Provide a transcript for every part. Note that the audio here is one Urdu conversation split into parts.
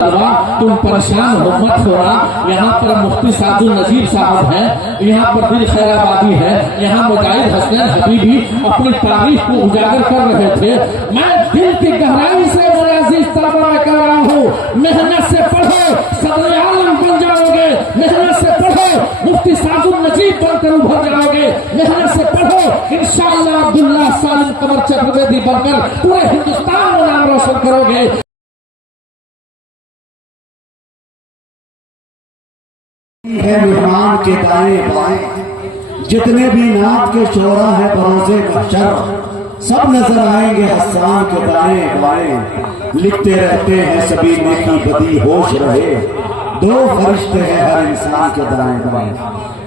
تم پریشان ہو مت ہونا. یہاں پر مفتی سعد النذیر صاحب ہیں, یہاں پر دل خیر آبادی ہے, یہاں مجاہد حسنین حبیبی اپنی تاریخ کو اجاگر کر رہے تھے. میں دل کی گہرائی سے میرے عزیز طلبہ میں کہہ رہا ہوں, محنت سے پڑھو صدر عالم بن جاؤ گے, محنت سے پڑھو مفتی سعد النذیر بن کر ابھر جاؤ گے, محنت سے پڑھو انشاءاللہ عبداللہ سالم قمر چکرویدی بن کر پورے ہندوستان میں نام روشن کرو گے. ہے مہمان کے دائیں بائیں, جتنے بھی نعت کے شعرا ہیں بروزے محشر, سب نظر آئیں گے حسان کے دائیں بائیں. لکھتے رہتے ہیں سبھی نیکی بدی ہوش رہے, دو فرشتے ہیں ہر انسان کے دائیں بائیں.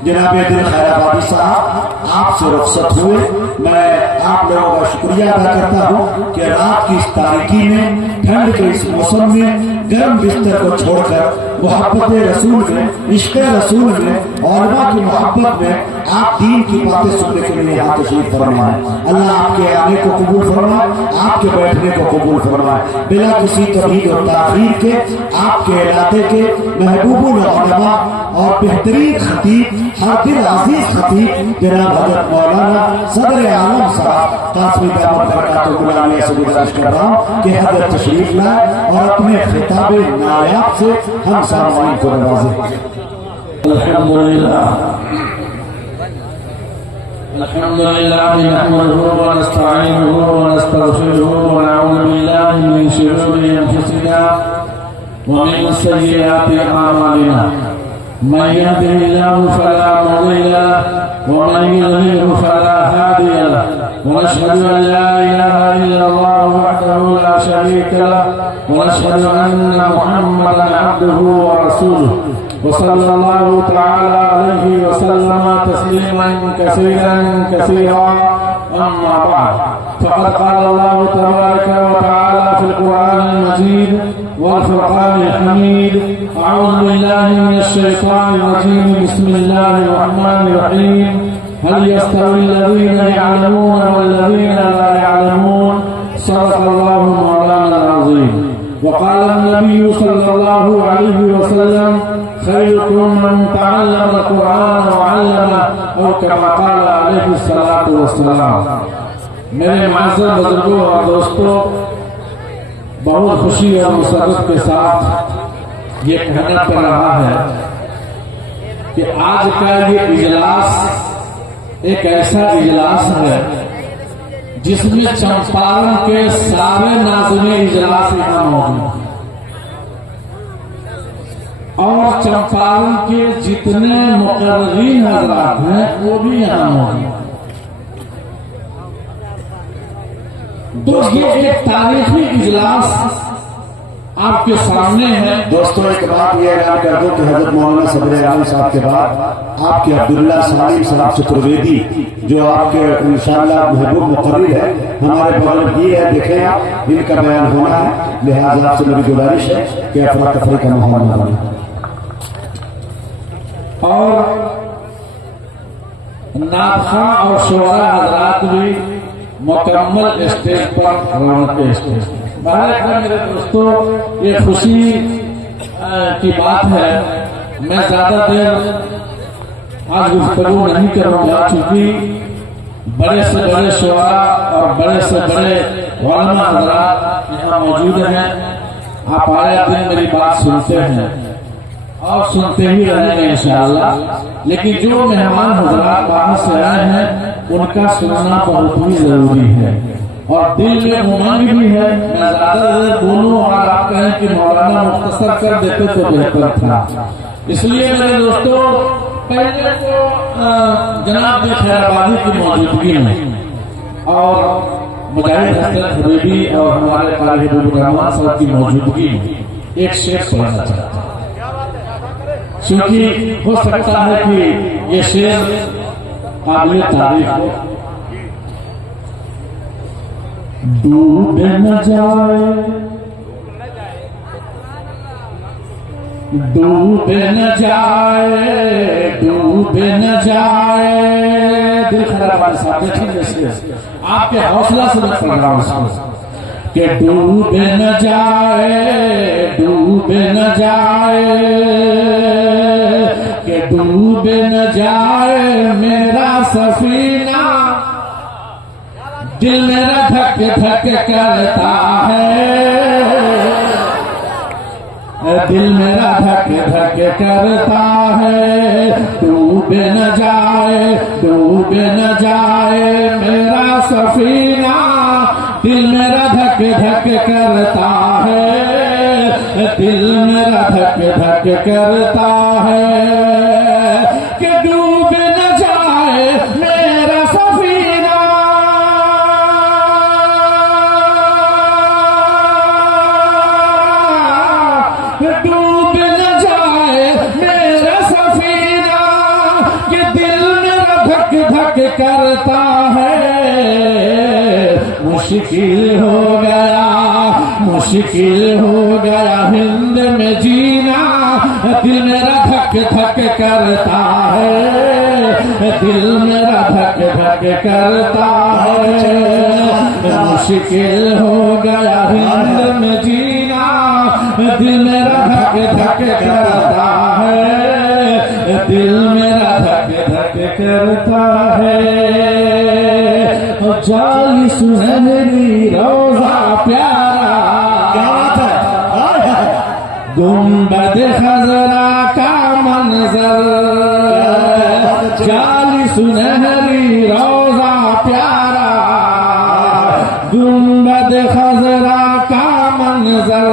جناب دل خیر آبادی صاحب آپ سے رخصت ہوئے, میں آپ لوگوں کا شکریہ ادا کرتا ہوں کہ رات کی اس تاریکی میں, ٹھنڈ کے اس موسم میں گرم بستر کو چھوڑ کر محبت رسول میں, عشق رسول میں, علماء کی محبت میں آپ دین کی باتیں سننے کے لیے یہاں تشریف فرمائیں. اللہ آپ کے آنے کو قبول فرمائے, آپ کے بیٹھنے کو قبول فرمائے. بلا کسی تمہید و تاخیر کے آپ کے علاقے کے محبوب العلماء اور بہترین خطیب, ہر دل عزیز خطیب جناب حضرت مولانا صدر عالم صاحب قاسمی دعوت برکاتہ گلانے سے گزارش کر رہا ہوں کہ حضرت تشریف لائے اور اپنے خطاب نایاب سے ہم سامعین کو نوازیں. الحمد لله نحمده ونستعينه ونستغفره ونعوذ بالله من شرور انفسنا ومن سيئات اعمالنا. من يهده الله فلا مضل له ومن يضلل فلا هادي له, ونشهد ان لا اله الا الله وحده لا شريك له, ونشهد ان محمدا عبده ورسوله, وصلى الله تعالى عليه وسلم تسليما كثيرا كثيرا. أما بعد, فقد قال الله تبارك وتعالى في القرآن المجيد والفرقان الحميد: أعوذ بالله من الشيطان الرجيم, بسم الله الرحمن الرحيم. هل يستوي الذين يعلمون والذين لا يعلمون؟ صدق الله مولانا العظيم. وقال النبي صلى الله عليه وسلم: خيركم من تعلم القرآن وعلمه, او كما قال عليه الصلاة والسلام. میرے معزز بزرگوں اور دوستوں, بہت خوشی اور مسرت کے ساتھ یہ کہنا پڑ رہا ہے کہ آج کا یہ اجلاس ایک ایسا اجلاس ہے جس میں چمپارن کے سارے ناظرین اجلاس یہاں موجود ہیں, اور چمپارن کے جتنے مقررین حضرات ہیں وہ بھی یہاں موجود ہیں. تو یہ ایک تاریخی اجلاس آپ کے سامنے ہے. دوستوں, ایک بات یہ اعلان کر دو کہ حضرت مولانا صدر عالم صاحب کے بعد آپ کے عبداللہ سالم صاحب چترویدی, جو آپ کے انشاءاللہ محبوب مقرر ہے, ہمارے بغل یہ ہے, دیکھیں آپ ان کا بیان ہونا ہے, لہذا آپ سے میری گزارش ہے کہ افراتفری کا ماحول نہ بنے. اور نابخواں اور شعراء حضرات بھی مکمل اسٹیج پر رونق اسٹیج. میرے دوستوں, یہ خوشی کی بات ہے. میں زیادہ دیر آج گفتگو نہیں کروں گا, چونکہ بڑے سے بڑے شعراء اور بڑے سے بڑے علماء حضرات یہاں موجود ہیں. آپ آئے دن میری بات سنتے ہیں اور سنتے ہی رہیں گے انشاءاللہ, لیکن جو مہمان حضرات باہر سے آئے ہیں ان کا سننا بہت ہی ضروری ہے, اور دل میں امنگ بھی ہے. میں زیادہ بولوں اور آپ کہیں کہ مولانا مختصر کر دیتے تو بہتر تھا. اس لیے میرے دوستوں, پہلے تو جناب دل خیر آبادی کی موجودگی میں اور مجاہد حسنین حبیبی اور ہمارے قاری حبیب الرحمان صاحب کی موجودگی میں ایک شعر پڑھنا چاہتا ہوں, کیونکہ ہو سکتا ہے کہ یہ شعر قابل تعریف ہو. ڈوب نہ جائے, ڈوب نہ جائے, ڈوب نہ جائے. دل خیر آبادی صاحب دیکھیں, آپ کے حوصلہ سے میں پڑھ رہا ہوں. کہ ڈوب نہ جائے، ڈوب نہ جائے، کہ ڈوب نہ جائے میرا سفینہ، دل میرا دھک دھک کرتا ہے، دل میرا دھک دھک کرتا ہے، ڈوب نہ جائے، ڈوب نہ جائے میرا سفینہ، دل میرا دھک دھک کرتا ہے، دل میرا دھک دھک کرتا ہے، کہ ڈوب نہ جائے میرا سفینہ، ڈوب نہ جائے میرا سفینہ، کہ دل میرا دھک دھک کرتا ہے، مشکل ہو گیا، مشکل ہو گیا ہند میں جینا، دل میرا دھک دھک کرتا ہے، دل میرا دھک دھک کرتا ہے، مشکل ہو گیا ہند میں جینا، دل میرا دھک دھک کرتا ہے، دل میرا دھک دھک کرتا ہے، جالی سنہری روزہ پیارا، کیا بات ہے، گنبد خضرا کا منظر، جالی سنہری روزہ پیارا، گنبد خضرا کا منظر،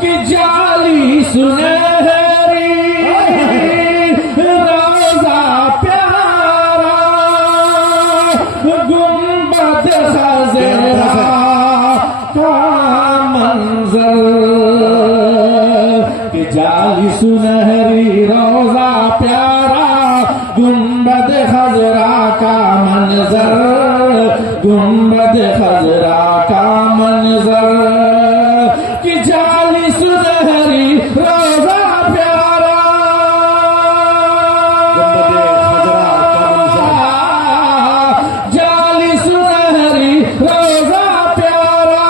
کہ جالی سنہری روزہ پیارا، گنبد خضرا کا منظر، کہ جالی سنہری روزہ پیارا، گنبد خضرا کا منظر، گنبد خضرا کا منظر، کہ جالی سنہری روزہ پیارا، جالی سنہری روزہ پیارا،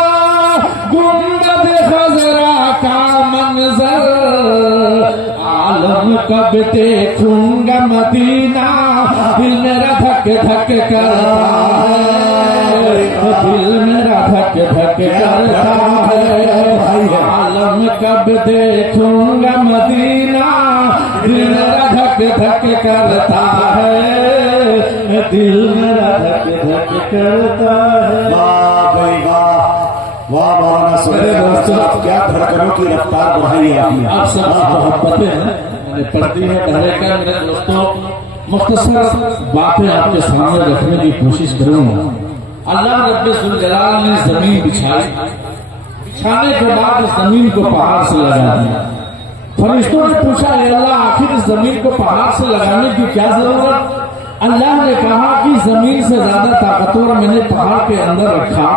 گنبد خضرا کا منظر، عالم کب دیکھوں گا مدینہ، دل میرا دھک دھک کرتا ہے، دل میرا دھک دھک کرتا ہے، عالم کب دیکھوں گا مدینہ، دل میرا دھک دھک کرتا ہے، دل میرا دھک دھک کرتا ہے۔ واہ بھائی واہ، واہ مولانا سہیل، کیا دھڑکنوں کی رفتار بڑھائی ہے آپ نے۔ آپ سب کی محبتیں ہیں، میں نے پڑھتی ہے پہلے کا، میرے دوستوں مختصر باتیں آپ کے سامنے رکھنے کی کوشش کروں گا۔ اللہ رب ذوالجلال نے زمین بچھائی، بچھانے کے بعد زمین کو پہاڑ سے لگا دیا، فرشتوں نے پوچھا اے اللہ آخر اس زمین کو پہاڑ سے لگانے کی کیا ضرورت؟ اللہ نے کہا کہ زمین سے زیادہ طاقتور میں نے پہاڑ کے اندر رکھا،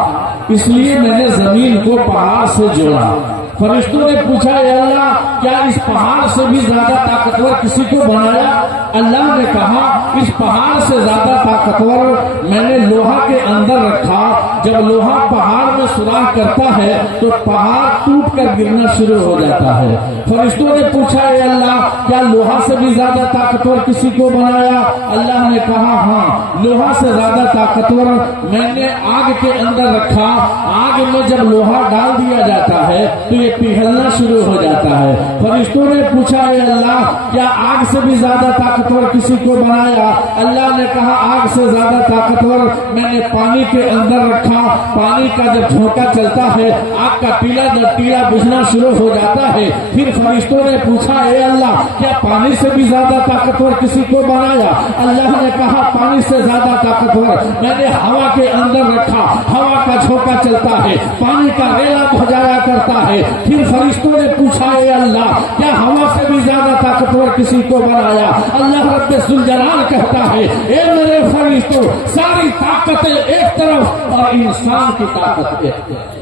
اس لیے میں نے زمین کو پہاڑ سے جوڑا۔ فرشتوں نے پوچھا اے اللہ کیا اس پہاڑ سے بھی زیادہ طاقتور کسی کو بنایا؟ اللہ نے کہا اس پہاڑ سے زیادہ طاقتور میں نے لوہا کے اندر رکھا، جب لوہا پہاڑ میں سوراخ کرتا ہے تو پہاڑ ٹوٹ کر گرنا شروع ہو جاتا ہے۔ فرشتوں نے پوچھا اے اللہ کیا لوہا سے بھی زیادہ طاقتور کسی کو بنایا؟ اللہ نے کہا ہاں، لوہا سے زیادہ طاقتور میں نے آگ کے اندر رکھا، آگ میں جب لوہا ڈال دیا جاتا ہے تو یہ پگھلنا شروع ہو جاتا ہے۔ فرشتوں نے پوچھا اے اللہ کیا آگ سے بھی زیادہ طاقتور کسی کو بنایا؟ اللہ نے کہا آگ سے زیادہ طاقتور میں نے پانی کے اندر رکھا، پانی کا جب جھونکا چلتا ہے آگ کا ٹیلا در ٹیلا بجھنا شروع ہو جاتا ہے۔ پھر فرشتوں نے پوچھا اے اللہ کیا پانی سے بھی زیادہ طاقتور کسی کو بنایا؟ اللہ نے کہا پانی سے زیادہ طاقتور میں نے ہوا کے اندر رکھا، ہوا کا جھونکا چلتا ہے، پانی کا ریلا بجایا کرتا ہے۔ پھر فرشتوں نے پوچھا اے اللہ کیا ہوا سے بھی زیادہ طاقتور کسی کو بنایا؟ اللہ رب ذوالجلال کہتا ہے اے میرے فرشتوں ساری طاقتیں ایک طرف اور انسان کی طاقت ایک طرف۔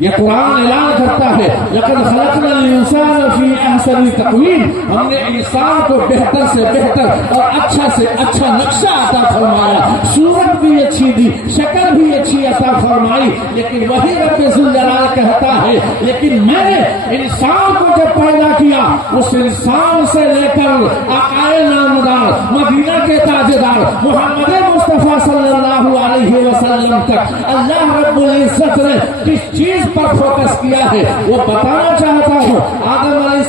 یہ قرآن اعلان کرتا ہے لقد خلقنا الانسان فی احسن تقویم، ہم نے انسان کو بہتر سے بہتر اور اچھا سے اچھا نقشہ عطا فرمایا، صورت بھی اچھی دی، شکل بھی اچھی عطا فرمائی، لیکن وہی رب ذوالجلال کہتا ہے لیکن میں نے انسان کو جب پیدا کیا اس انسان سے لے کر آقائے نامدار مدینہ کے تاجدار محمد مصطفیٰ صلی اللہ علیہ وسلم تک اللہ رب العزت نے کس چیز پر فوکس کیا ہے وہ بتانا چاہتا ہوں۔ آدم علیہ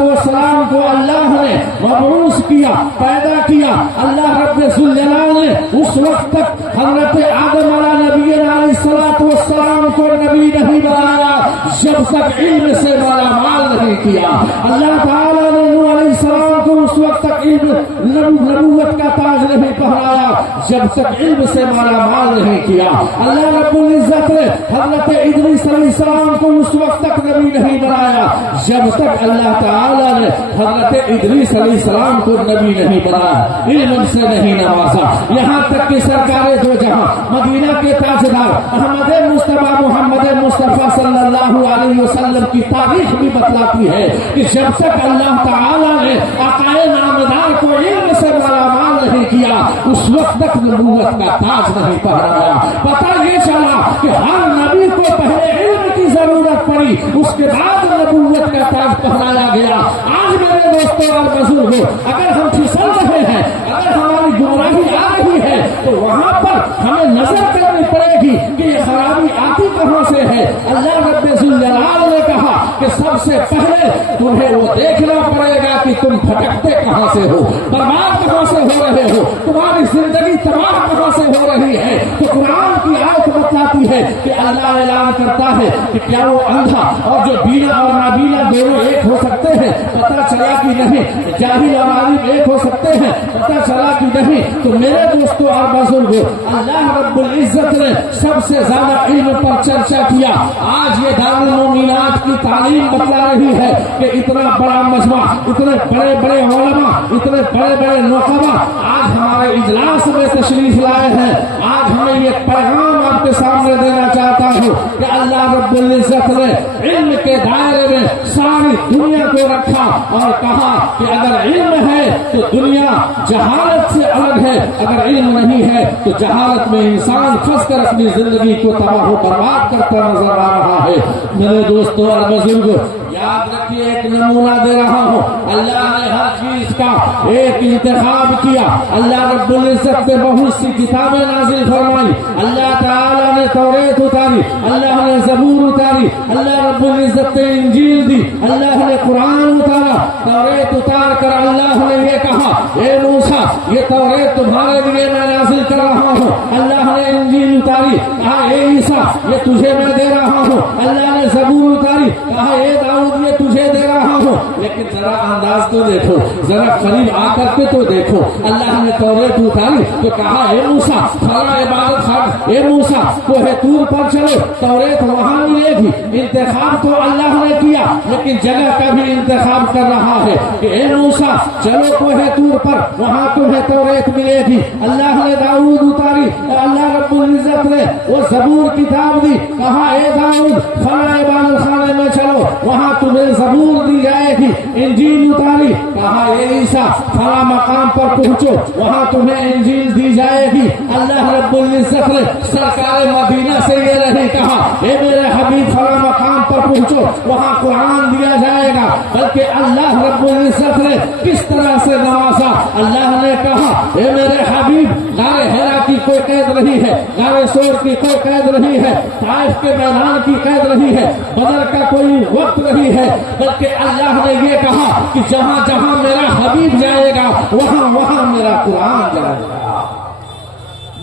السلام کو اللہ نے مبعوث کیا، پیدا کیا، اللہ رب ذوالجلال نے اس وقت تک حضرت آدم علیہ نبی علیہ السلام کو نبی نہیں بنایا جب تک علم سے مالا مال نہیں کیا۔ اللہ تعالیٰ نے نوح علیہ السلام کو اس وقت تک نبوت کا تاج نہیں پہنایا جب تک علم سے مالا مال نہیں کیا۔ اللہ رب العزت نے حضرت ادریس علیہ السلام کو اس وقت تک نبی نہیں بنایا جب تک اللہ تعالیٰ نے حضرت ادریس علیہ السلام کو نبی نہیں بنایا، علم سے نہیں نوازا، یہاں تک کہ سرکار دو جہاں مدینہ کے تاجدار احمد مصطفیٰ محمد مصطفیٰ صلی اللہ علیہ وسلم کی تاریخ بھی بتلاتی ہے کہ جب تک اللہ تعالیٰ نے آقائے نامدار کو علم سے مالا مال نہیں کیا اس وقت تک نبوت کا تاج نہیں پہنایا۔ پتہ یہ چلا کہ ہر نبی کو پہلے علم کی ضرورت پڑی، اس کے بعد نبوت کا تاج پہنایا گیا۔ آج میرے دوستوں اور بزرگوں، اگر ہم پھسل رہے ہیں، اگر ہماری گمراہی آ رہی ہے تو وہاں پر ہمیں نظر کرنی پڑے گی کہ یہ خرابی آتی کہاں سے ہے۔ اللہ رب ذوالجلال نے کہا کہ سب سے پہلے تمہیں وہ دیکھنا پڑے گا کہ تم بھٹکتے کہاں سے ہو، برباد کہاں سے ہو رہے ہو، تمہاری زندگی تباہ کہاں سے ہو رہی ہے۔ تو قرآن کی آیت بتلاتی ہے کہ اللہ اعلان کرتا ہے کہ کیا وہ اندھا اور جو بینا اور نابینا دونوں ایک ہو سکتے ہیں؟ پتہ چلا کہ نہیں۔ جاہل اور عالم ایک ہو سکتے ہیں؟ پتہ چلا کہ نہیں۔ تو میرے دوستوں اور بزرگوں، اللہ رب العزت نے سب سے زیادہ علم پر چرچا کیا۔ آج یہ دارالمومنات کی تعلیم بتلا رہی ہے کہ اتنا بڑا مجمع، اتنے بڑے بڑے علماء، اتنے بڑے بڑے نقبا آج ہمارے اجلاس میں تشریف لائے ہیں۔ آج ہمیں یہ پیغام آپ کے سامنے دینا چاہتا ہوں کہ اللہ رب العزت نے علم کے دائرے میں ساری دنیا کو رکھا اور کہا کہ اگر علم ہے تو دنیا جہالت سے الگ ہے، اگر علم نہیں ہے تو جہالت میں انسان پھنس کر اپنی زندگی کو تباہ و برباد کرتا نظر آ رہا ہے۔ میرے دوستوں اور بزرگوں، یاد رکھیے، ایک نمونہ دے رہا ہوں، اللہ نے ہر چیز کا ایک انتخاب کیا۔ اللہ رب العزت نے بہت سی کتابیں نازل فرمائی، اللہ تعالیٰ نے توریت اتاری، اللہ نے زبور اتاری، اللہ رب العزت نے انجیل دی، اللہ نے قرآن اتارا۔ توریت اتار کر اللہ نے یہ کہا، اے موسیٰ یہ توریت تمہارے لیے میں نازل کر رہا ہوں۔ اللہ نے انجیل اتاری، کہا اے عیسیٰ یہ تجھے میں دے رہا ہوں۔ اللہ نے زبور اتاری، کہا اے داؤد یہ تجھے دے رہا ہوں۔ لیکن ذرا انداز تو دیکھو، ذرا قریب آ کر کے تو دیکھو، اللہ نے توریت اتاری تو کہا اے موسیٰ فلاں عبادت خانہ، اے موسیٰ کوہ طور پر چلو، توریت وہاں ملے گی۔ انتخاب تو اللہ نے کیا لیکن جگہ کا بھی انتخاب کر رہا ہے کہ اے موسیٰ چلو کوہ طور پر، وہاں تمہیں توریت ملے گی۔ اللہ نے داؤد اتاری، اللہ رب العزت نے وہ زبور کتاب دی، کہا اے داؤد فلاں عبادت خانے میں چلو، وہاں تمہیں زبور دی جائے گی۔ انجیل اتاری، کہا اے عیسیٰ فلاں مقام پر پہنچو، وہاں تمہیں انجیل دی جائے گی۔ اللہ رب العزت نے سرکار مدینہ سے یہ نہیں کہا اے میرے حبیب فلاں مقام پر پہنچو، وہاں قرآن دیا جائے گا، بلکہ اللہ رب العزت نے کس طرح سے نوازا۔ اللہ نے کہا اے میرے حبیب غار حرا کی کوئی قید نہیں ہے، غار سور کی کوئی قید نہیں ہے، طائف کے میدان کی قید نہیں ہے، بدر کا کوئی وقت نہیں ہے، بلکہ اللہ نے یہ کہا کہ جہاں جہاں میرا حبیب جائے گا وہاں وہاں میرا قرآن جائے گا۔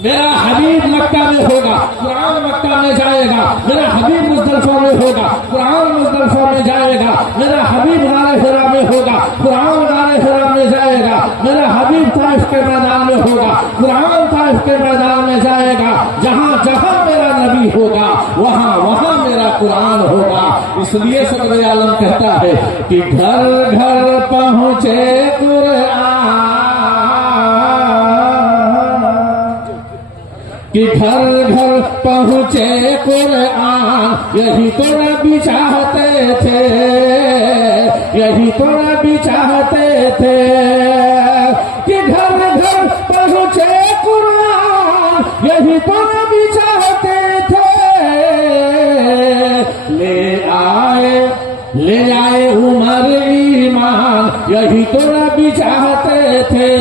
میرا حبیب مکہ میں ہوگا، قرآن مکہ میں جائے گا۔ میرا حبیب مزدلفہ میں ہوگا، قرآن مزدلفہ میں جائے گا۔ میرا حبیب غار حرا میں ہوگا، قرآن غار حرا میں جائے گا۔ میرا حبیب طائف کے میدان میں ہوگا، قرآن طائف کے میدان میں جائے گا۔ جہاں جہاں میرا نبی ہوگا وہاں وہاں میرا قرآن ہوگا۔ اس لیے صدر عالم کہتا ہے کہ گھر گھر پہنچے قرآن، کہ گھر گھر پہنچے قرآن، یہی تو نبی چاہتے تھے، یہی تو نبی چاہتے تھے کہ گھر گھر پہنچے قرآن، یہی تو نبی چاہتے تھے۔ لے آئے عمر ایمان، یہی تو نبی چاہتے تھے،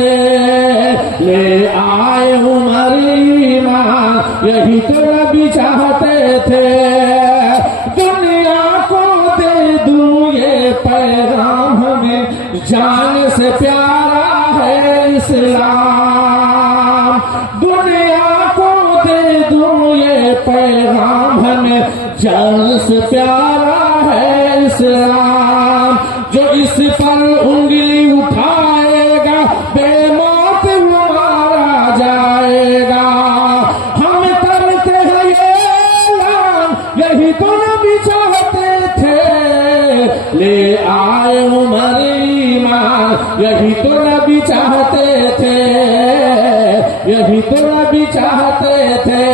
لے آئے عمر ایمان، یہی تو نبی چاہتے تھے۔ دنیا کو دے دوں یہ پیغام، ہمیں جان سے پیارا ہے اسلام، دنیا کو دے دوں یہ پیغام، ہمیں جان سے پیارا ہے اسلام۔ جو اس پر انگلی اٹھائے گا بے موت وہ مارا جائے گا۔ ہم کرتے ہیں یہ اعلان، یہی تو نبی چاہتے تھے، لے آئے عمر ایمان، یہی تو نبی چاہتے تھے، یہی تو نبی چاہتے تھے۔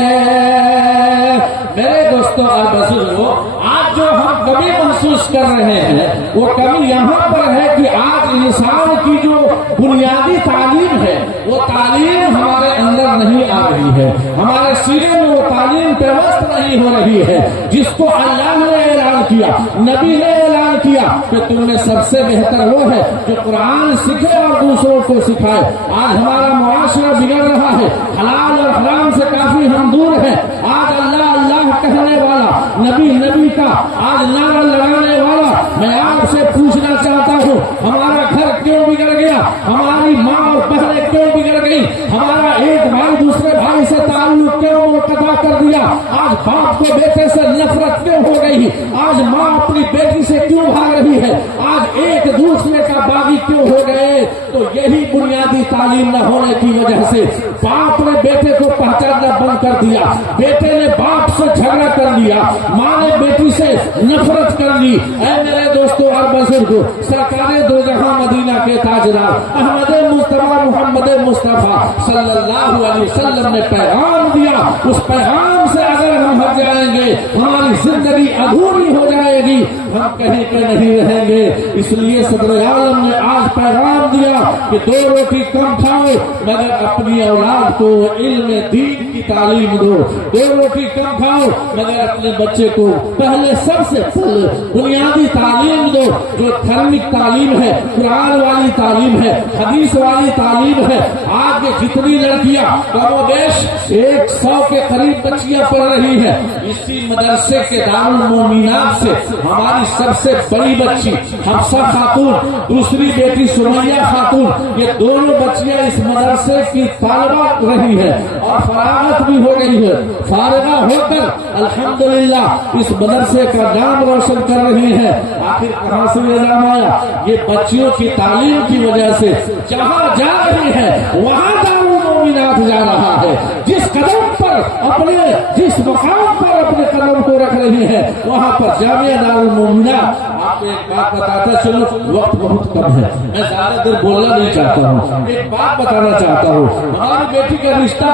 میرے دوستوں اور بزرگوں، آج جو ہم کمی محسوس کر رہے ہیں وہ کمی یہاں پر ہے کہ آج انسان کی جو بنیادی تعلیم ہے وہ تعلیم ہمارے اندر نہیں آ رہی ہے، ہمارے سینے میں وہ تعلیم پیوست نہیں ہو رہی ہے جس کو اللہ نے اعلان کیا، نبی نے اعلان کیا کہ تم میں سب سے بہتر وہ ہے جو قرآن سیکھے اور دوسروں کو سکھائے۔ آج ہمارا معاشرہ بگڑ رہا ہے، حلال اور حرام سے کافی ہم دور ہیں۔ آج اللہ اللہ کہنے والا، نبی نبی کا آج نعرہ لگانے والا، میں آپ سے پوچھنا چاہتا ہوں ہمارا گھر کیوں بگڑ گیا، ہماری ماں اور بہنیں کیوں بگڑ گئی، ہمارا ایک بھائی دوسرے بھائی سے تعلق کیوں منقطع کر دیا، آج باپ کو بیٹے سے نفرت کیوں ہو گئی، آج ماں اپنی بیٹی سے کیوں بھاگ رہی ہے، آج ایک دوسرے کا باغی کیوں ہو گئے؟ تو یہی بنیادی تعلیم نہ ہونے کی وجہ سے باپ نے بیٹے کو پہچاننا بند کر دیا، بیٹے نے باپ سے جھگڑا کر لیا، ماں نے بیٹی سے نفرت کر لی۔ اے میرے دوستوں اور بزرگوں، سرکار دو جہاں مدینہ کے تاجدار احمد مصطفیٰ محمد مصطفیٰ صلی اللہ علیہ وسلم نے پیغام دیا، اس پیغام سے اگر ہم ہٹ جائیں گے ہماری زندگی ادھوری ہو جائے گی، ہم کہیں پہ نہیں رہیں گے۔ اس لیے صدر عالم نے آج پیغام دیا کہ 2 روٹی کم کھاؤ مگر اپنی اولاد کو علم دین کی تعلیم دو، 2 روٹی کم کھاؤ مگر اپنے بچے کو پہلے سب سے پہلے بنیادی تعلیم دو، جو دھرمک تعلیم ہے، قرآن والی تعلیم ہے، حدیث والی تعلیم ہے۔ آج یہ جتنی لڑکیاں کم و بیش 100 کے قریب بچیاں پڑھ رہی ہیں، اسی مدرسے کے دارالمومنات سے ہماری سب سے بڑی بچی حفصہ خاتون، دوسری بیٹی سمیہ خاتون، یہ دونوں بچیاں اس مدرسے کی طالبہ رہی ہے اور فراغت بھی ہو گئی ہے، فارغہ ہو کر الحمدللہ اس مدرسے کا نام روشن کر رہی ہے۔ آخر کہاں سے یہ نام آیا؟ یہ بچیوں کی تعلیم کی وجہ سے جہاں جا رہی ہے وہاں دارالمومنات جا رہا ہے، جس قدم پر اپنے جس مقام پر اپنے قدم کو رکھ رہی ہے وہاں پر جامعہ دارالمومنات۔ آپ کو ایک بات بتاتا چلو، وقت بہت کم ہے، میں زیادہ دیر بولنا نہیں چاہتا ہوں، ایک بات بتانا چاہتا ہوں۔ ہماری بیٹی کا رشتہ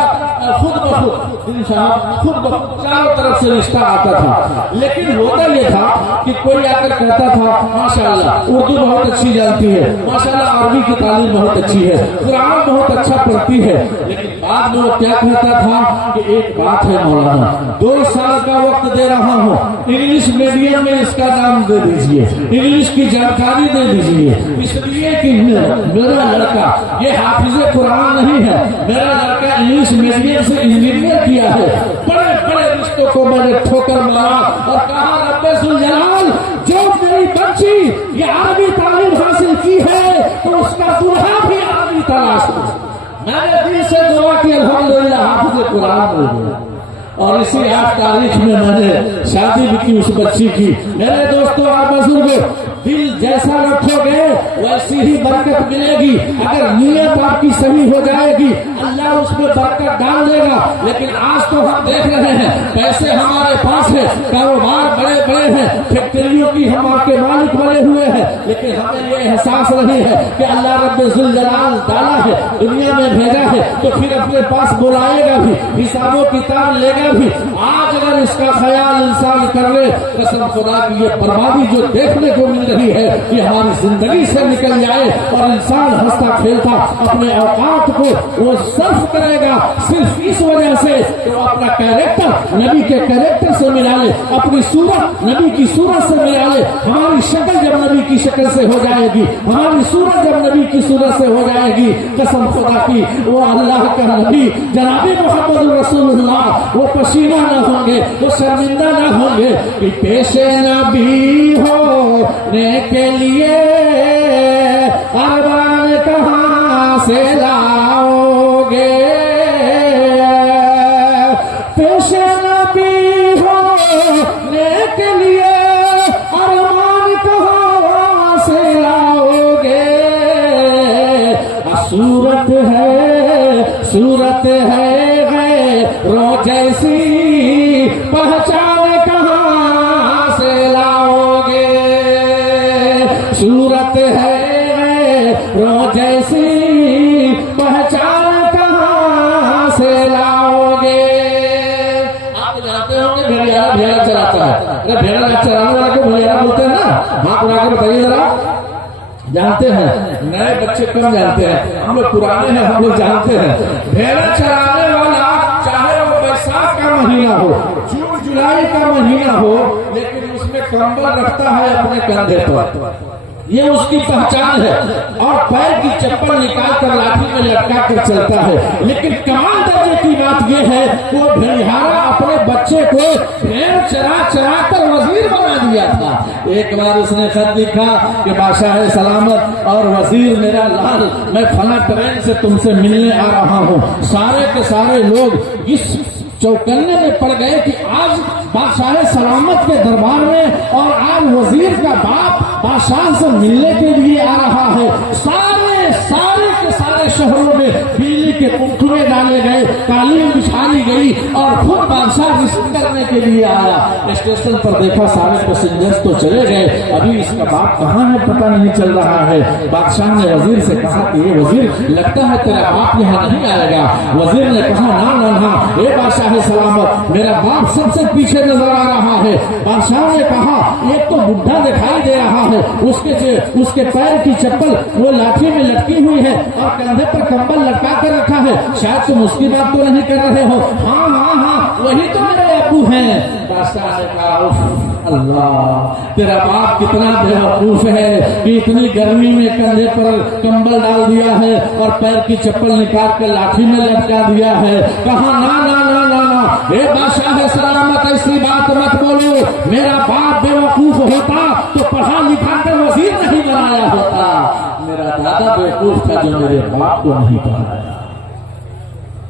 خود بخود چاروں طرف سے رشتہ آتا تھا، لیکن ہوتا یہ تھا کہ کوئی آ کر کہتا تھا ماشاءاللہ اردو بہت اچھی جانتی ہے، ماشاءاللہ عربی کی تعلیم بہت اچھی ہے، قرآن بہت اچھا پڑھتی ہے، لیکن بعد میں وہ کیا کہتا تھا کہ ایک بات ہے مولانا، 2 سال کا وقت دے رہا ہوں، انگلش میڈیم میں اس کا نام دے دیجیے، انگلش کی جانکاری دے دیجیے، اس لیے کہ میرا لڑکا یہ حافظ قرآن نہیں ہے، میرا لڑکا انگلش میڈیم سے انجینئر کیا ہے۔ بڑے بڑے رشتوں کو میں نے ٹھوکر مارا اور کہا رب ذوالجلال جو میری بچی یہ عربی تعلیم حاصل کی ہے تو اس کا دلہا بھی عربی تلاش کرو۔ میں نے دل سے دعا کی، الحمدللہ حافظ قرآن ہو گیا، اور اسی 8 تاریخ میں میں نے شادی بھی کی اس بچی کی۔ میرے دوستوں اور بزرگوں، دل جیسا رکھو گے ویسی ہی برکت ملے گی، اگر نیت آپ کی صحیح ہو جائے گی اللہ اس میں برکت ڈال دے گا۔ لیکن آج تو ہم دیکھ رہے ہیں پیسے ہمارے پاس ہے، کاروبار بڑے بڑے ہیں، فیکٹریوں کی ہم آپ کے مالک بنے ہوئے ہوئے ہیں، لیکن ہمیں یہ احساس نہیں ہے کہ اللہ رب ذوالجلال ڈالا ہے، دنیا میں بھیجا ہے تو پھر اپنے پاس بلائے گا بھی، حساب و کتاب لے گا بھی۔ آج اگر اس کا خیال انسان کر لے، قسم خدا کی یہ بربادی جو دیکھنے کو مل رہی ہے یہ ہماری زندگی سے نکل جائے اور انسان ہنستا کھیلتا اپنے اوقات کو وہ صرف کرے گا صرف اس وجہ سے کہ وہ اپنا کیریکٹر نبی کے کیریکٹر سے ملا لے، اپنی صورت نبی کی صورت سے ملا لے۔ ہماری شکل جب نبی کی شکل سے ہو جائے گی، ہماری صورت جب نبی کی صورت سے ہو جائے گی، قسم خدا کی وہ اللہ کا نبی جناب محمد رسول اللہ وہ پسینہ نہ ہوں گے، وہ شرمندہ نہ ہوں گے کہ پیش نبی ہونے کے لیے اربان کہاں سے لاؤ گے، پیش نبی ہونے کے لیے اربان کہاں سے لاؤ گے، صورت ہے غیروں جیسی پہچان کہاں سے لاؤ گے، صورت ہے غیروں جیسی پہچان کہاں سے لاؤ گے۔ آپ جانتے ہوں گے بھیڑا چراتا ہے، بھیڑا چرانے والا کو بھیڑا بولتے ہیں نا، ہاں بنا کے بتائیے ذرا، جانتے ہیں؟ نئے بچے کم جانتے ہیں، ہم لوگ پرانے ہیں، ہم لوگ جانتے ہیں۔ بھیڑا چرانے والا چاہے وہ بیساکھ کا مہینہ ہو، جون جولائی کا مہینہ ہو، لیکن اس میں کمبل رکھتا ہے اپنے کندھے پر، یہ اس کی پہچان ہے، اور پیر کی چپل نکال کر لاٹھی میں لٹکا کر چلتا ہے۔ لیکن کمال درجے کی بات یہ ہے وہ بھیڑیہارا اپنے بچے کو بھیڑ چرا چرا کر وزیر بنا دیا تھا۔ ایک بار اس نے خط لکھا کہ بادشاہ سلامت اور وزیر میرا لال، میں فلاں ٹرین سے تم سے ملنے آ رہا ہوں۔ سارے کے سارے لوگ اس چوکنے میں پڑ گئے کہ آج بادشاہ سلامت کے دربار میں اور آج وزیر کا باپ بادشاہ سے ملنے کے لیے آ رہا ہے۔ سارے کے سارے شہروں میں بجلی کے پنکھے ڈالے گئے، قالین بچھا لی گئی اور خود بادشاہ رسم کرنے کے لیے آیا۔ اسٹیشن پر دیکھا سارے پیسنجرز تو چلے گئے، ابھی اس کا باپ کہاں ہے پتہ نہیں چل رہا ہے۔ بادشاہ نے وزیر سے کہا کہ یہ وزیر لگتا ہے تیرا باپ یہاں نہیں آئے گا۔ وزیر نے کہا نہ اے بادشاہ سلامت میرا باپ سب سے پیچھے نظر آ رہا ہے۔ بادشاہ نے کہا ایک تو بڈھا دکھائی دے رہا ہے، اس کے پیر کی چپل وہ لاٹھی میں لٹکی ہوئی ہے اور کندھے پر کمبل لٹکا کر رکھا ہے، شاید تم اس کی بات تو نہیں کر رہے ہو؟ ہاں وہی تو میرے ابو ہیں۔ بادشاہ نے کہا اللہ تیرا باپ کتنا بیوقوف ہے کہ اتنی گرمی میں کندھے پر کمبل ڈال دیا ہے اور پیر کی چپل نکال کر لاٹھی میں لٹکا دیا ہے۔ کہا نہ اے بادشاہ سلامت ایسی بات مت بولو، میرا باپ بیوقوف ہوتا تو پڑھا لکھا کر وزیر نہیں بنایا ہوتا، میرا دادا بیوقوف تھا جو میرے باپ کو نہیں پڑھایا۔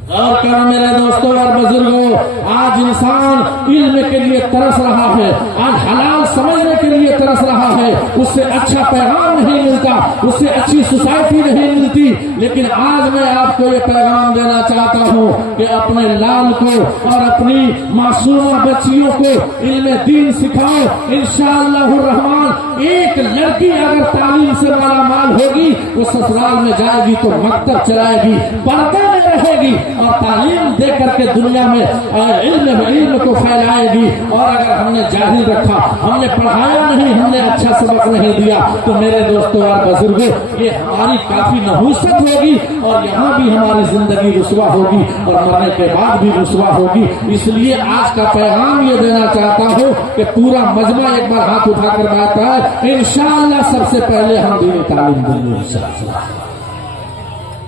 اور کرو میرے دوستوں اور بزرگوں، آج انسان علم کے لیے ترس رہا ہے، آج حلال سمجھنے کے لیے ترس رہا ہے، اس سے اچھا پیغام نہیں ملتا، اس سے اچھی سوسائٹی نہیں ملتی۔ لیکن آج میں آپ کو یہ پیغام دینا چاہتا ہوں کہ اپنے لال کو اور اپنی معصومہ بچیوں کو علم دین سکھاؤ۔ انشاءاللہ الرحمن ایک لڑکی اگر تعلیم سے مالا مال ہوگی وہ سسرال میں جائے گی تو مکتب چلائے گی، پردے میں رہے گی اور تعلیم دے کر کے دنیا میں علم کو پھیلائے گی۔ اور اگر ہم نے جاہل رکھا، ہم نے پڑھایا نہیں، ہم نے اچھا سبق نہیں دیا تو میرے دوستوں اور بزرگوں یہ ہماری کافی نحوست ہوگی اور یہاں بھی ہماری زندگی رسوا ہوگی اور مرنے کے بعد بھی رسوا ہوگی۔ اس لیے آج کا پیغام یہ دینا چاہتا ہوں کہ پورا مجمع ایک بار ہاتھ اٹھا کر بات ہے، انشاءاللہ سب سے پہلے ہم دینی تعلیم دیں گے انشاءاللہ۔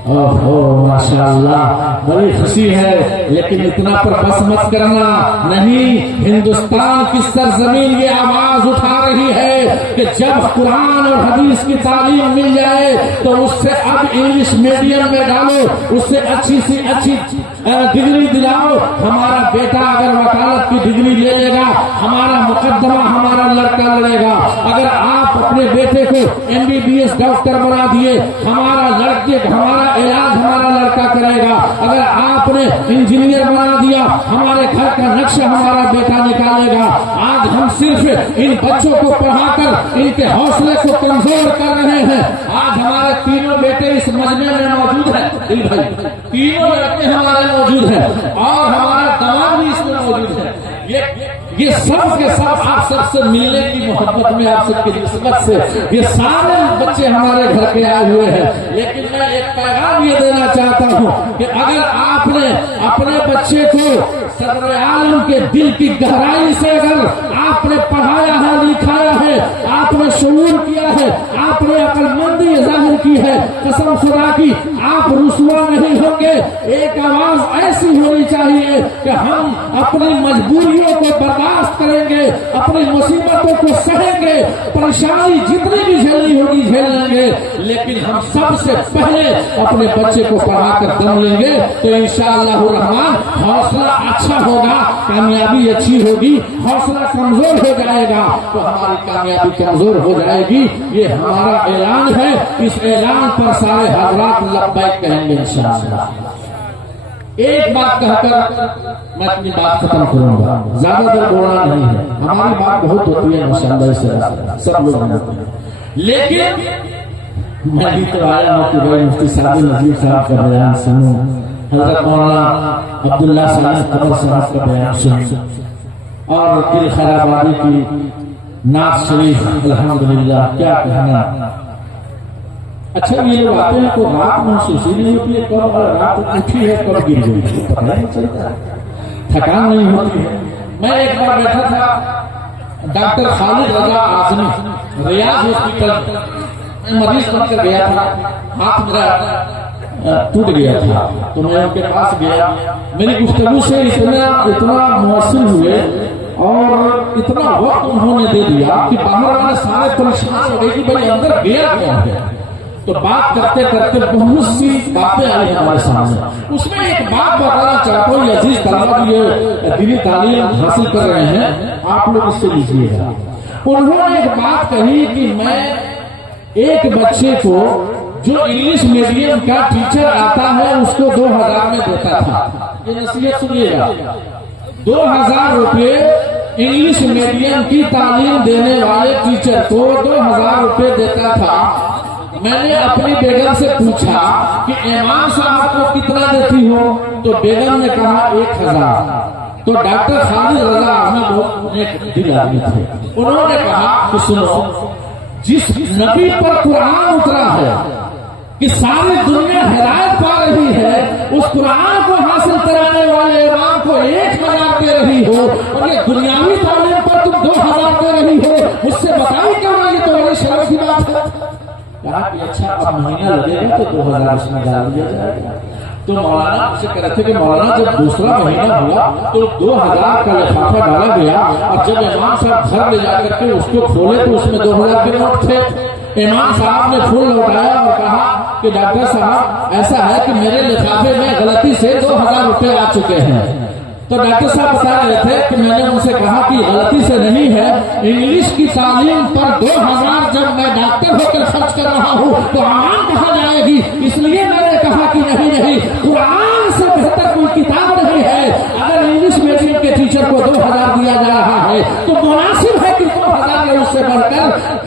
ماشاءاللہ بڑی خوشی ہے، لیکن اتنا پر بس مت کرنا نہیں۔ ہندوستان کی سرزمین یہ آواز اٹھا رہی ہے کہ جب قرآن اور حدیث کی تعلیم مل جائے تو اس سے اب انگلش میڈیم میں ڈالو، اس سے اچھی سی اچھی ڈگری دلاؤ۔ ہمارا بیٹا اگر وکالت کی ڈگری لے لے گا، ہمارا مقدمہ ہمارا لڑکا لڑے گا۔ اگر آپ اپنے بیٹے کو MBBS ڈاکٹر بنا دیے، ہمارا علاج ہمارا لڑکا کرے گا، اگر آپ نے انجینئر بنا دیا ہمارے گھر کا نقشہ ہمارا بیٹا نکالے گا۔ آج ہم صرف ان بچوں کو پڑھا کر ان کے حوصلے کو کمزور کر رہے ہیں۔ آج ہمارے تینوں بیٹے اس مجمع میں موجود ہیں، دل بھائی تینوں لڑکے ہمارے موجود ہیں اور ہمارا دماغ بھی اس میں موجود ہے۔ یہ سب کے ساتھ آپ سب سے ملنے کی محبت میں، آپ سب کی نسبت سے یہ سارے بچے ہمارے گھر پہ آئے ہوئے ہیں، لیکن میں ایک پیغام یہ دینا چاہتا ہوں کہ اگر آپ نے اپنے بچے کو صدر عالم کے دل کی گہرائی سے اگر آپ نے پڑھایا ہے، لکھایا ہے، آپ نے شعور کیا ہے، آپ نے عقل مندی ظاہر کی ہے، قسم خدا کی آپ رسوا نہیں ہوں گے۔ ایک آواز ایسی ہونی چاہیے کہ ہم اپنی مجبوریوں کو برداشت کریں گے، اپنی مصیبتوں کو سہیں گے، پریشانی جتنی بھی جھیلنی ہوگی جھیل لیں گے، لیکن ہم سب سے پہلے اپنے بچے کو پڑھا کر دم لیں گے تو انشاءاللہ الرحمن حوصلہ اچھا ہوگا، کامیابی اچھی ہوگی۔ حوصلہ کمزور ہو جائے گا تو ہماری کامیابی کمزور ہو جائے گی۔ یہ ہمارا اعلان ہے، اس اعلان پر سارے حضرات لبیک کہیں گے انشاءاللہ۔ ایک بات کہہ کر میں اپنی بات ختم کروں گا، زیادہ دیر بولنا نہیں ہے، ہماری بات بہت ہوتی ہے ماشاءاللہ، اس سب لوگ ہوتے ہیں، لیکن میں بھی تو آیا ہوں کہ بھائی مفتی صاحب نذیر صاحب کا بیان سنوں، حضرت مولانا عبداللہ صاحب قمر صاحب کا بیان سنوں، اور دل خیر آبادی کی نعت شریف الحمدللہ کیا کہنا۔ اچھا یہ لوگ آتے ہیں تو رات محسوس ہی نہیں ہوتی ہے، کب رات اٹھی ہے کب گر گئی ہے پتہ نہیں چلتا، تھکان نہیں ہوتی ہے۔ میں ایک بار بیٹھا تھا ڈاکٹر خالد رضا اعظمی ریاض ہاسپٹل میں مریض بن کر گیا تھا، ہاتھ میرا ٹوٹ گیا تھا تو میں ان کے پاس گیا، میری گفتگو سے اتنا مؤثر ہوئے اور اتنا وقت انہوں نے دے دیا کہ باہر والے سارے پریشان ہو گئے کہ بھائی اندر گیا کیا ہے۔ تو بات کرتے کرتے بہت سی باتیں آئی ہمارے سامنے، اس میں ایک بات بتانا چاہتا ہوں، یہ عزیز طلبہ بھی یہ دینی تعلیم حاصل کر رہے ہیں، آپ لوگ اس سے لیجیے گا۔ انہوں نے ایک بات کہی کہ میں ایک بچے کو جو انگلش میڈیم کا ٹیچر آتا ہے اس کو 2000 میں دیتا تھا، یہ نصیحت سنیے گا، 2000 روپے انگلش میڈیم کی تعلیم دینے والے ٹیچر کو 2000 روپے دیتا تھا۔ میں نے اپنی بیگم سے پوچھا کہ امام صاحب کو کتنا دیتی ہو تو بیگم نے کہا 1000۔ تو ڈاکٹر خالد رضا اعظمی بہت نیک دل آدمی تھے، انہوں نے کہا کہ سنو، جس نبی پر قرآن اترا ہے کہ ساری دنیا ہدایت پا رہی ہے، اس قرآن کو حاصل کرانے والے امام کو 1000 دے رہی ہو اور یہ دنیاوی تعلیم پر تم 2000 دے رہی ہو، مجھ سے بتائی کیوں نہیں؟ یہ تو بڑی شرف کی بات ہے۔ کہا کہ اچھا اب مہینہ لگے گا تو 2000 اس میں ڈال دیا جائے گا۔ تو مولانا سے کہہ رہے تھے کہ مولانا جب دوسرا مہینہ ہوا تو 2000 کا لفافہ ڈالا گیا اور جب امام صاحب گھر لے جا کر کے اس کو کھولے تو اس میں 2000 کے نوٹ تھے۔ امام صاحب نے پھول لوٹایا اور کہا کہ ڈاکٹر صاحب ایسا ہے کہ میرے لفافے میں غلطی سے 2000 روپے آ چکے ہیں۔ تو ڈاکٹر صاحب بتا رہے تھے کہ میں نے ان سے کہا کہ غلطی سے نہیں ہے، انگلش کی تعلیم پر 2000 جب میں ڈاکٹر ہو کر خرچ کر رہا ہوں تو عوام کہاں جائے گی؟ اس لیے میں نے کہا کہ نہیں، قرآن سے بہتر کوئی کتاب نہیں ہے۔ اگر انگلش میڈیم کے ٹیچر کو 2000 دیا جا رہا ہے تو مناسب ہے کہ 2000 اس سے بڑھ کر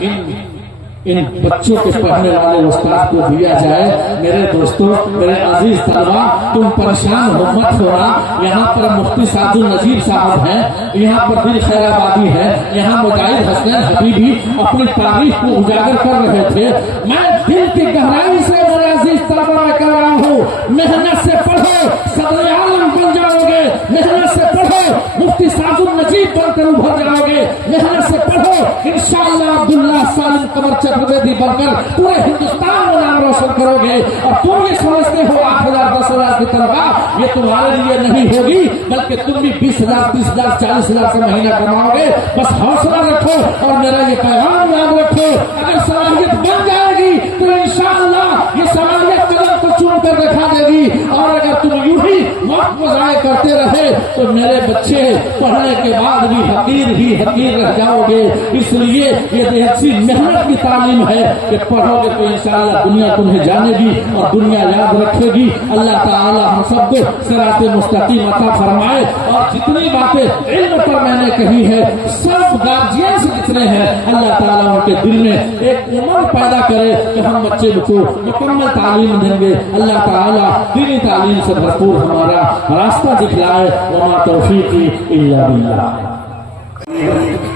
ان بچوں کے پڑھنے والے استاد کو دیا جائے۔ میرے دوستوں، میرے عزیز طلبا، تم پریشان ہو مت ہونا، یہاں پر مفتی سعد النذیر صاحب ہیں، یہاں پر دل خیر آبادی ہے، یہاں مجاہد حسنین حبیبی اپنی تاریخ کو اجاگر کر رہے تھے۔ میں دل کی گہرائی سے میرے عزیز طلبا میں کہہ رہا ہوں، محنت سے پڑھو، صدر عالم بن جاؤ گے، محنت سے پڑھو، مفتی سعد النذیر بن کر ابھر جاؤ گے، محنت سے پڑھو، انشاءاللہ عبداللہ سالم قمر چکرورتی بن کر پورے ہندوستان میں نام روشن کرو گے۔ اور تم یہ سمجھتے ہو 8000 10,000 کی تنخواہ یہ تمہارے لیے نہیں ہوگی، بلکہ تم بھی 20,000 30,000 40,000 کا مہینہ کماؤ گے۔ بس حوصلہ رکھو اور میرا یہ پیغام یاد رکھو، اگر صلاحیت بن جائے گی تو انشاءاللہ یہ صلاحیت قدم کو چوم کر دکھا دے گی، اور اگر تم یوں ہی وقت ضائع کرتے رہے تو میرے بچے پڑھنے کے بعد بھی حقیر رہ جاؤ گے. اس لیے یہ ایسی محنت کی تعلیم ہے کہ پڑھو گے تو انشاءاللہ دنیا تمہیں جانے گی اور دنیا یاد رکھے گی. اللہ تعالی ہم سب کو صراط مستقیم عطا فرمائے. اور جتنی باتیں علم پر میں نے کہی ہے سب گارجین سے جتنے ہیں اللہ تعالیٰ ان کے دل میں ایک امنگ پیدا کرے کہ ہم بچے کو مکمل تعلیم دیں گے. اللہ تعالیٰ دینی تعلیم سے بھرپور ہمارا راستہ دکھلائے. وما توفیقی الا باللہ.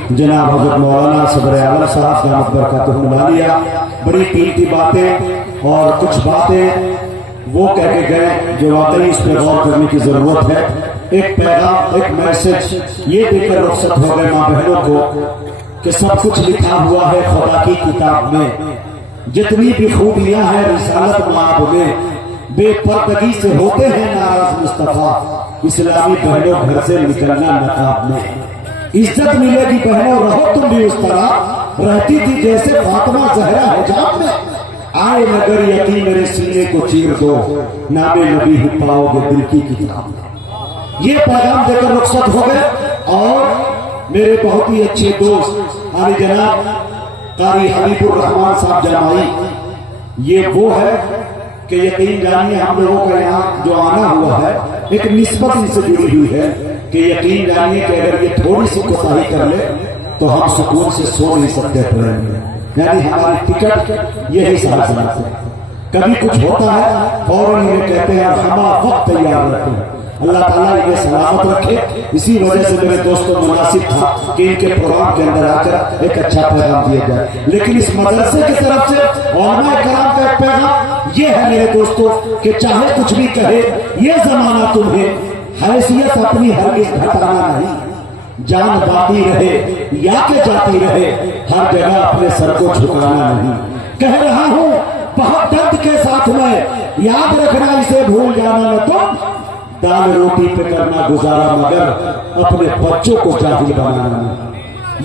جناب حضرت مولانا صدر اعظم صاحب دامت برکاتہم العالیہ بڑی قیمتی باتیں اور کچھ باتیں وہ کہہ کے گئے جو واقعی اس پہ غور کرنے کی ضرورت ہے. ایک پیغام ایک میسج یہ دے کر رخصت ہو گئے ماں بہنوں کو کہ سب کچھ لکھا ہوا ہے خدا کی کتاب میں. جتنی بھی خوبیاں ہیں رسالت مآب میں بے پردگی سے ہوتے ہیں ناراض مصطفیٰ. اسلامی بہنوں گھر سے نکلنا نقاب میں. عزت ملے گی بہنوں رہو تم بھی اس طرح رہتی تھی جیسے فاطمہ زہرا حجاب میں. آئے مگر یقین میرے سینے کو چیر دو نام نبی ہی پاؤ گے دل کی کتاب میں. یہ پیغام دے کر رخصت ہو گئے. اور میرے بہت ہی اچھے دوست علی جناب قاری حبیب الرحمان صاحب جمائی یہ وہ ہے کہ یقین جانیے ہم لوگوں کا یہاں جو آنا ہوا ہے ایک نسبت ان سے جڑی ہوئی ہے کہ یقین جانیے کہ اگر یہ تھوڑی سی کوتاہی کر لے تو ہم سکون سے سو نہیں سکتے پڑیں گے. یعنی ہماری ٹکٹ یہی ساتھ بناتے ہیں. کبھی کچھ ہوتا ہے فوراً یہ کہتے ہیں ہم وقت تیار رہتے ہیں. اللہ تعالیٰ یہ سلامت رکھے. اسی وجہ سے میرے دوستوں مناسب تھا کہ ان کے پروگرام کے اندر آ کر ایک اچھا پیغام دیا جائے. لیکن اس مدرسے کی طرف سے علماء کرام کا ایک پیغام یہ ہے میرے دوستوں کہ چاہے کچھ بھی کہے یہ زمانہ تمہیں حیثیت اپنی ہرگز گھٹانا نہیں. جان باقی رہے یا کہ جاتی رہے ہر جگہ اپنے سر کو جھکانا نہیں. کہہ رہا ہوں بہت درد کے ساتھ میں یاد رکھنا اسے بھول جانا نہ تم. دال روٹی پہ کرنا گزارا مگر اپنے بچوں کو جاہل بنانا.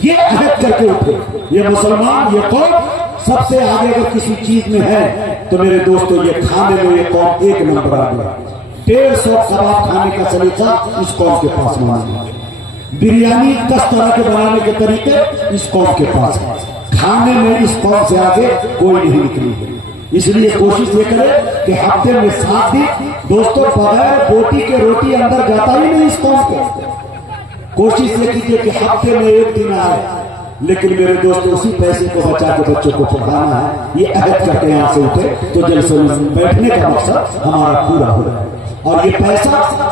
یہ عہد کر کے اٹھے. یہ مسلمان یہ قوم سب سے آگے اگر کسی چیز میں ہے تو میرے دوستو یہ کھانے میں یہ قوم ایک نمبر آ گیا. 150 کباب کھانے کا سلیقہ اس قوم کے پاس موجود ہے. بریانی 10 طرح کے بنانے کے طریقے اس قوم کے پاس ہے. کھانے میں اس قوم سے آگے کوئی نہیں نکلی ہے. اس لیے کوشش یہ کرے کہ ہفتے میں 7 دن دوستوں بغیر بوٹی کے روٹی اندر جاتا ہی نہیں اس قوم کو. کوشش یہ کیجیے کہ ہفتے میں 1 دن آئے. لیکن میرے دوست اسی پیسے کو بچا کے بچوں کو پڑھانا ہے. یہ عہد کر کے یہاں سے اٹھے تو جلسے میں بیٹھنے کا مقصد ہمارا پورا ہو رہا ہے. اور یہ پیسہ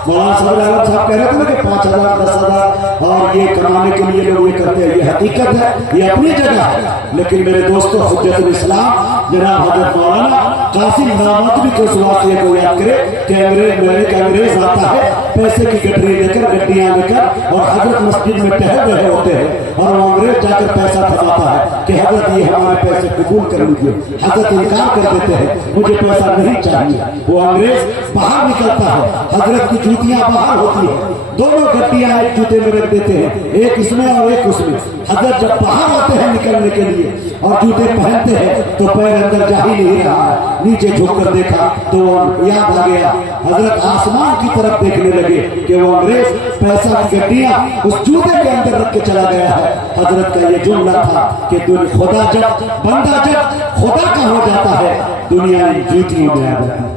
مولانا صاحب کہہ رہے تھے نا کہ 5,000 10,000 اور یہ کمانے کے لیے لوگ یہ کرتے ہیں. یہ حقیقت ہے یہ اپنی جگہ ہے. لیکن میرے دوستوں حجت الاسلام جناب حضرت مولانا قاسم نامتوی کو اس واقعے کو یاد کرے کہ انگریز آتا ہے پیسے کی گٹری لے کر گڈیاں لے کر اور حضرت مسجد میں ٹہل رہے ہوتے ہیں اور وہ انگریز جا کر پیسہ تھماتا ہے کہ حضرت یہ ہمارے پیسے قبول کر لیجیے. حضرت انکار کر دیتے ہیں مجھے پیسہ نہیں چاہیے. وہ انگریز باہر نکلتا ہے. حضرت کی جوتیاں باہر ہوتی ہیں. دونوں گڈیاں ایک جوتے میں رکھ دیتے ہیں ایک اس میں اور ایک اس میں. حضرت جب باہر آتے ہیں نکلنے کے لیے اور جوتے پہنتے ہیں تو پیر اندر جا ہی نہیں رہا. نیچے جھک کر دیکھا تو یاد آ گیا. حضرت آسمان کی طرف دیکھنے لگے کہ وہ انگریز پیسہ کی گڈیاں اس جوتے کے اندر رکھ کے چلا گیا ہے. حضرت کا یہ جملہ تھا کہ خدا جب بندہ جب خدا کا ہو جاتا ہے دنیا ان جوتیوں میں آ جاتی ہے.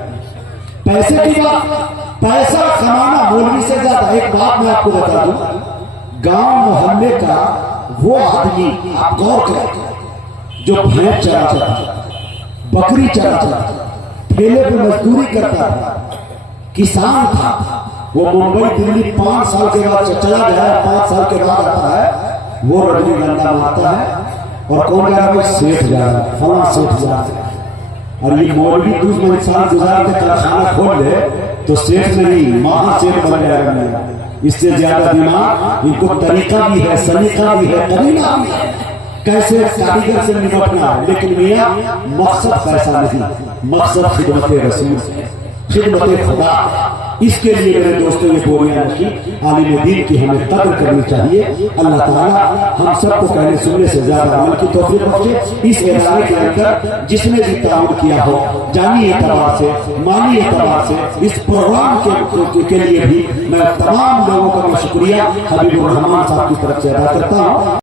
پیسے کی بات پیسہ کمانا مولوی سے زیادہ. ایک بات میں آپ کو بتا دوں گاؤں محلے کا وہ آدمی آپ غور کریں جو بھینس چراتا تھا بکری چراتا تھا ٹھیلے پہ مزدوری کرتا تھا کسان تھا. وہ ممبئی دلی 5 سال کے بعد چلا گیا ہے. 5 سال کے بعد آتا ہے وہ رجنی گنڈا مارتا ہے اور کون کہہ رہا ہے سیٹھ جا رہا ہے فلاں سیٹھ جا رہا ہے. اور یہ مولوی دوسرے انسان گزار کے کارخانہ کھول لے تو سیٹھ نہیں مہا سیٹھ بن جائے گا. اس سے زیادہ دماغ ان کو طریقہ بھی ہے سلیقہ بھی ہے قرینہ بھی ہے کیسے کاریگر سے نمٹنا ہے. لیکن میاں مقصد پیسہ نہیں مقصد خدمت رسول ہے. خدمت خدا. اس کے لیے میرے دوستوں یہ بوریاں رکھی. عالم دین کی ہمیں قدر کرنی چاہیے. اللہ تعالیٰ ہم سب کو کہنے سننے سے زیادہ عمل کی توفیق بخشے. اس ادارے کے اندر جس نے بھی تعاون کیا ہو جانی اعتبار سے مالی اعتبار سے اس پروگرام کے لیے بھی میں تمام لوگوں کا میں شکریہ حبیب الرحمان صاحب کی طرف سے ادا کرتا ہوں.